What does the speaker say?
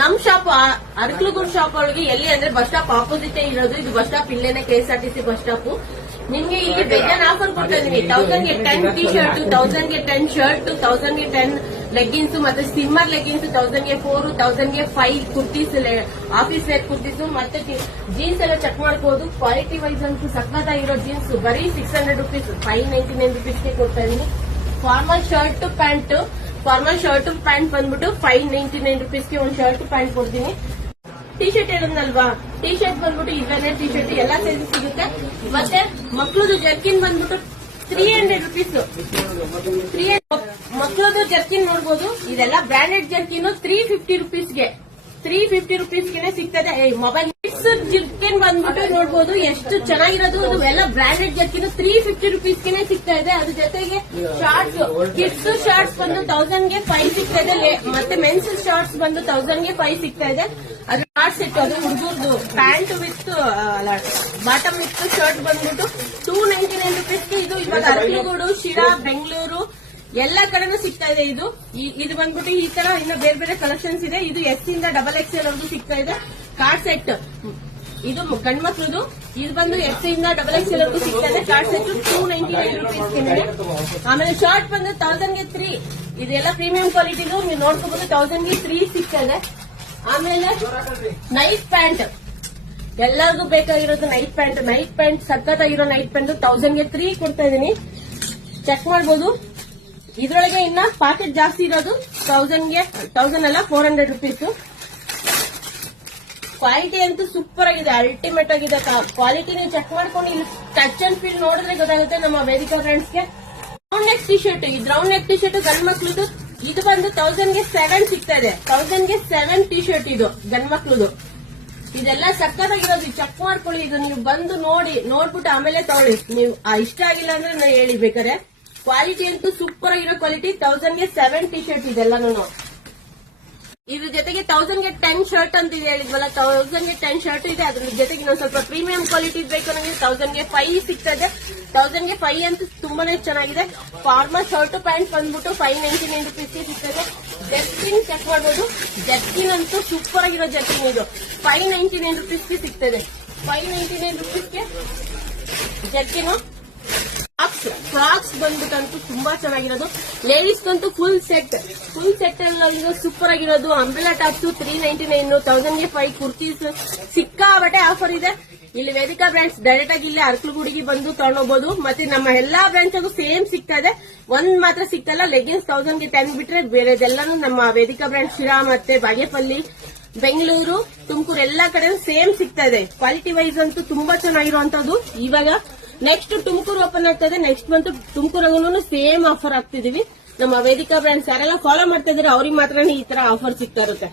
ನಮ್ shop Arakalagudu shop ಒಳಗೆ ಎಲ್ಲಿ ಅಂದ್ರೆ ಬಸ್ ಸ್ಟಾಪ್ ಆಪೋಸಿಟ್ ಇರೋದು. ಇದು ಬಸ್ ಸ್ಟಾಪ್ ಇಲ್ಲೇನೆ KSRTC ಬಸ್ ಸ್ಟಾಪ್. ನಿಮ್ಗೆ ಇಲ್ಲಿ ಬೇಜಾನ್ ಆಫರ್ ಕೊಡ್ತಾ ಇದೀವಿ. 1000 ಗೆ 10 ಟಿ ಶರ್ಟ್, 1000 ಗೆ 10 ಶರ್ಟ್, 1000 ಗೆ 10 ಲೆಗ್ಗಿನ್ಸ್, ಮತ್ತೆ ಸ್ಟಿಮ್ಮರ್ ಲೆಗ್ಗಿನ್ಸ್ 1000 ಗೆ 4, 1000 ಗೆ 5 ಕುರ್ತೀಸ್, ಆಫೀಸ್ ವೇರ್ ಕುರ್ತೀಸ್ ಮತ್ತೆ ಜೀನ್ಸ್ ಎಲ್ಲ ಚೆಕ್ ಮಾಡ್ಕೋಬಹುದು. ಕ್ವಾಲಿಟಿ ವೈಸ್ ಅಂತೂ ಸಕ್ಕತ್ತಾಗಿರೋ ಜೀನ್ಸ್ ಬರೀ 600 ರುಪೀಸ್, 599 ರುಪೀಸ್ಗೆ ಕೊಡ್ತಾ ಇದೀನಿ. ಫಾರ್ಮಲ್ ಶರ್ಟ್ ಪ್ಯಾಂಟ್ ಬಂದ್ಬಿಟ್ಟು 599 ರುಪೀಸ್ಗೆ ಒಂದು ಶರ್ಟ್ ಪ್ಯಾಂಟ್ ಕೊಡ್ತೀನಿ. ಟಿ ಶರ್ಟ್ ಹೇಳಿದ್ನಲ್ವಾ, ಟಿ ಶರ್ಟ್ ಬಂದ್ಬಿಟ್ಟು ಇವೆಲ್ಲ ಟಿ ಶರ್ಟ್ ಎಲ್ಲಾ ಸೈಜ್ ಸಿಗುತ್ತೆ. ಮತ್ತೆ ಮಕ್ಳದು ಜರ್ಕಿನ್ ಬಂದ್ಬಿಟ್ಟು 300 ರುಪೀಸ್. ಮಕ್ಳದು ಜರ್ಕಿನ್ ನೋಡ್ಬೋದು. ಇದೆಲ್ಲ ಬ್ರಾಂಡೆಡ್ ಜರ್ಕಿನ್ 350 ರುಪೀಸ್ಗೆ ಸಿಗ್ತದೆ. ಮೊಬೈಲ್ ಜರ್ಕಿನ್ ಬಂದ್ಬಿಟ್ಟು ನೋಡ್ಬೋದು ಎಷ್ಟು ಚೆನ್ನಾಗಿರೋದು. ಅದು ಎಲ್ಲ ಬ್ರಾಂಡೆಡ್ ಜರ್ಕಿನ್ 350 ರುಪೀಸ್ಗೆ ಸಿಗ್ತಾ ಇದೆ. ಅದ್ರ ಜೊತೆಗೆ ಶಾರ್ಟ್ಸ್, ಕಿಡ್ಸ್ ಶಾರ್ಟ್ಸ್ ಬಂದು 1000 ಗೆ 5 ಸಿಗ್ತಾ ಇದೆ. ಮತ್ತೆ ಮೆನ್ಸ್ ಶಾರ್ಟ್ಸ್ ಬಂದು 1000 ಗೆ 5 ಸಿಗ್ತಾ ಇದೆ. ಅದು ಶಾರ್ಟ್ ಸೆಟ್, ಅದು ಹುಡುಗರ್ದು pant with bottom with shirt ಬಂದ್ಬಿಟ್ಟು 299 ರುಪೀಸ್ಗೆ. ಇದು ಇವಾಗ ಅರಕಲಗೂಡು, ಶಿರಾ, ಬೆಂಗಳೂರು ಎಲ್ಲಾ ಕಡೆನೂ ಸಿಗ್ತಾ ಇದೆ. ಇದು ಬಂದ್ಬಿಟ್ಟು ಈ ತರ ಇನ್ನು ಬೇರೆ ಬೇರೆ ಕಲೆಕ್ಷನ್ಸ್ ಇದೆ. ಇದು S ಇಂದ XXL ವರೆಗೂ ಸಿಗ್ತಾ ಇದೆ. ಕಾರ್ಡ್ ಸೆಟ್ ಇದು ಗಂಡ್ ಮಕ್ಳದು. ಇದು ಬಂದು S ಇಂದ XXL ವರೆಗೂ ಸಿಗ್ತಾ ಇದೆ. Card set 299 ರುಪೀಸ್ಗೆ. ಆಮೇಲೆ ಶಾರ್ಟ್ ಬಂದು 1000 ಗೆ 3. ಇದೆಲ್ಲ ಪ್ರೀಮಿಯಂ ಕ್ವಾಲಿಟಿದು, ನೀವು ನೋಡ್ಕೋಬಹುದು. 1000 ಗೆ 3 ಸಿಗ್ತಾ ಇದೆ. ಆಮೇಲೆ ನೈಟ್ ಪ್ಯಾಂಟ್, ಎಲ್ಲರಿಗೂ ಬೇಕಾಗಿರೋದು ನೈಟ್ ಪ್ಯಾಂಟ್ ಸಕ್ಕತ್ತಾಗಿರೋ ನೈಟ್ ಪ್ಯಾಂಟ್ 1000 ಗೆ 3 ಕೊಡ್ತಾ ಇದೀನಿ. ಚೆಕ್ ಮಾಡಬಹುದು. ಇದ್ರೊಳಗೆ ಇನ್ನ ಪಾಕೆಟ್ ಜಾಸ್ತಿ ಇರೋದು 1000 ಅಲ್ಲ 400 ರುಪೀಸ್. ಕ್ವಾಲಿಟಿ ಅಂತೂ ಸೂಪರ್ ಆಗಿದೆ, ಅಲ್ಟಿಮೇಟ್ ಆಗಿದೆ. ಕ್ವಾಲಿಟಿ ನೀವು ಚೆಕ್ ಮಾಡ್ಕೊಂಡು ಇಲ್ಲಿ ಟಚ್ ಅಂಡ್ ಫೀಲ್ ನೋಡಿದ್ರೆ ಗೊತ್ತಾಗುತ್ತೆ ನಮ್ಮ ವೇದಿಕಾ ಬ್ರಾಂಡ್ಸ್ಗೆ. ರೌಂಡ್ ನೆಕ್ ಟಿ ಶರ್ಟ್, ಇದು ರೌಂಡ್ ನೆಕ್ ಟಿ ಶರ್ಟ್ ಗಂಡ್ ಮಕ್ಳದು. ಇದು ಬಂದು 1000 ಗೆ 7 ಸಿಗ್ತಾ ಇದೆ. 1000 ಗೆ 7 ಟಿ ಶರ್ಟ್ ಇದು ಗಂಡ್ ಮಕ್ಳದು. ಇದೆಲ್ಲ ಸಕ್ಕತ್ತಾಗಿರೋದು, ಚೆಕ್ ಮಾಡ್ಕೊಳ್ಳಿ. ಇದು ನೀವು ಬಂದು ನೋಡ್ಬಿಟ್ಟು ಆಮೇಲೆ ತಗೊಳ್ಳಿ. ನೀವು ಇಷ್ಟ ಆಗಿಲ್ಲ ಅಂದ್ರೆ ನಾನು ಹೇಳಿ ಬೇಕಾರೆ. ಕ್ವಾಲಿಟಿ ಅಂತೂ ಸೂಪರ್ ಆಗಿರೋ ಕ್ವಾಲಿಟಿ. 1000 ಗೆ 7 ಟಿ ಶರ್ಟ್ ಇದೆಲ್ಲಾನು. ಇದ್ರ ಜೊತೆಗೆ 1000 ಗೆ 10 ಶರ್ಟ್ ಅಂತ ಇದೆ ಹೇಳಿದ್ವಲ್ಲ, 1000 ಗೆ 10 ಶರ್ಟ್ ಇದೆ. ಅದ್ರ ಜೊತೆಗೆ ಇನ್ನೊಂದು ಸ್ವಲ್ಪ ಪ್ರೀಮಿಯಂ ಕ್ವಾಲಿಟಿ ಬೇಕು ನನಗೆ 1000 ಗೆ 5 ಸಿಗ್ತಾ ಇದೆ. 1000 ಗೆ 5 ಅಂತೂ ತುಂಬಾನೇ ಚೆನ್ನಾಗಿದೆ. ಫಾರ್ಮಲ್ ಶರ್ಟ್ ಪ್ಯಾಂಟ್ ಬಂದ್ಬಿಟ್ಟು 599 ರುಪೀಸ್ಗೆ ಸಿಗ್ತದೆ. ಜರ್ಕಿನ್ ಚೆಕ್ ಮಾಡಬಹುದು. ಜರ್ಕಿನ್ ಅಂತೂ ಸೂಪರ್ ಆಗಿರೋ ಜರ್ಕಿನ್ ಇದು 599 ರುಪೀಸ್ಗೆ ಸಿಗ್ತದೆ. 599 ರುಪೀಸ್ಗೆ ಜರ್ಕಿನ್. ಫ್ರಾಕ್ಸ್ ಬಂದ್ಬಿಟ್ಟಂತೂ ತುಂಬಾ ಚೆನ್ನಾಗಿರೋದು. ಲೇಡೀಸ್ಗಂತೂ ಫುಲ್ ಸೆಟ್ ಅಲ್ಲಿ ಸೂಪರ್ ಆಗಿರೋದು. ಅಂಬ್ರೆಲಾ ಟಾಪ್ಸ್ 399, 1000 ಗೆ 5 ಕುರ್ತೀಸ್ ಸಿಕ್ಕಾಬಟ್ಟೆ ಆಫರ್ ಇದೆ. ಇಲ್ಲಿ ವೇದಿಕಾ ಬ್ರಾಂಡ್ಸ್ ಡೈರೆಕ್ಟ್ ಆಗಿ ಇಲ್ಲಿ ಅರಕಲಗೂಡಿಗೆ ಬಂದು ತಗೊಂಡೋಗಬಹುದು. ಮತ್ತೆ ನಮ್ಮ ಎಲ್ಲಾ ಬ್ರಾಂಚ್ ಸೇಮ್ ಸಿಗ್ತಾ ಇದೆ. ಒಂದ್ ಮಾತ್ರ ಸಿಗ್ತಲ್ಲ, ಲೆಗ್ಗಿನ್ಸ್ 1000 ಗೆ 10 ಬಿಟ್ರೆ ಬೇರೆದೆಲ್ಲಾನು ನಮ್ಮ ವೇದಿಕಾ ಬ್ರಾಂಡ್ ಶಿರಾ ಮತ್ತೆ ಬಾಗೇಪಲ್ಲಿ, ಬೆಂಗಳೂರು, ತುಮಕೂರು ಎಲ್ಲಾ ಕಡೆ ಸೇಮ್ ಸಿಗ್ತಾ ಇದೆ. ಕ್ವಾಲಿಟಿ ವೈಸ್ ಅಂತೂ ತುಂಬಾ ಚೆನ್ನಾಗಿರುವಂತದ್ದು. ಇವಾಗ ನೆಕ್ಸ್ಟ್ ತುಮಕೂರು ಓಪನ್ ಆಗ್ತಾ ಇದೆ. ನೆಕ್ಸ್ಟ್ ಬಂತು ತುಮಕೂರಾಗೂ ಸೇಮ್ ಆಫರ್ ಆಗ್ತಿದೀವಿ. ನಮ್ಮ ವೇದಿಕಾ ಬ್ರಾಂಡ್ಸ್ ಯಾರೆಲ್ಲ ಫಾಲೋ ಮಾಡ್ತಾ ಇದಾರೆ ಅವ್ರಿಗೆ ಮಾತ್ರ ಈ ತರ ಆಫರ್ ಸಿಗ್ತಾ ಇರುತ್ತೆ.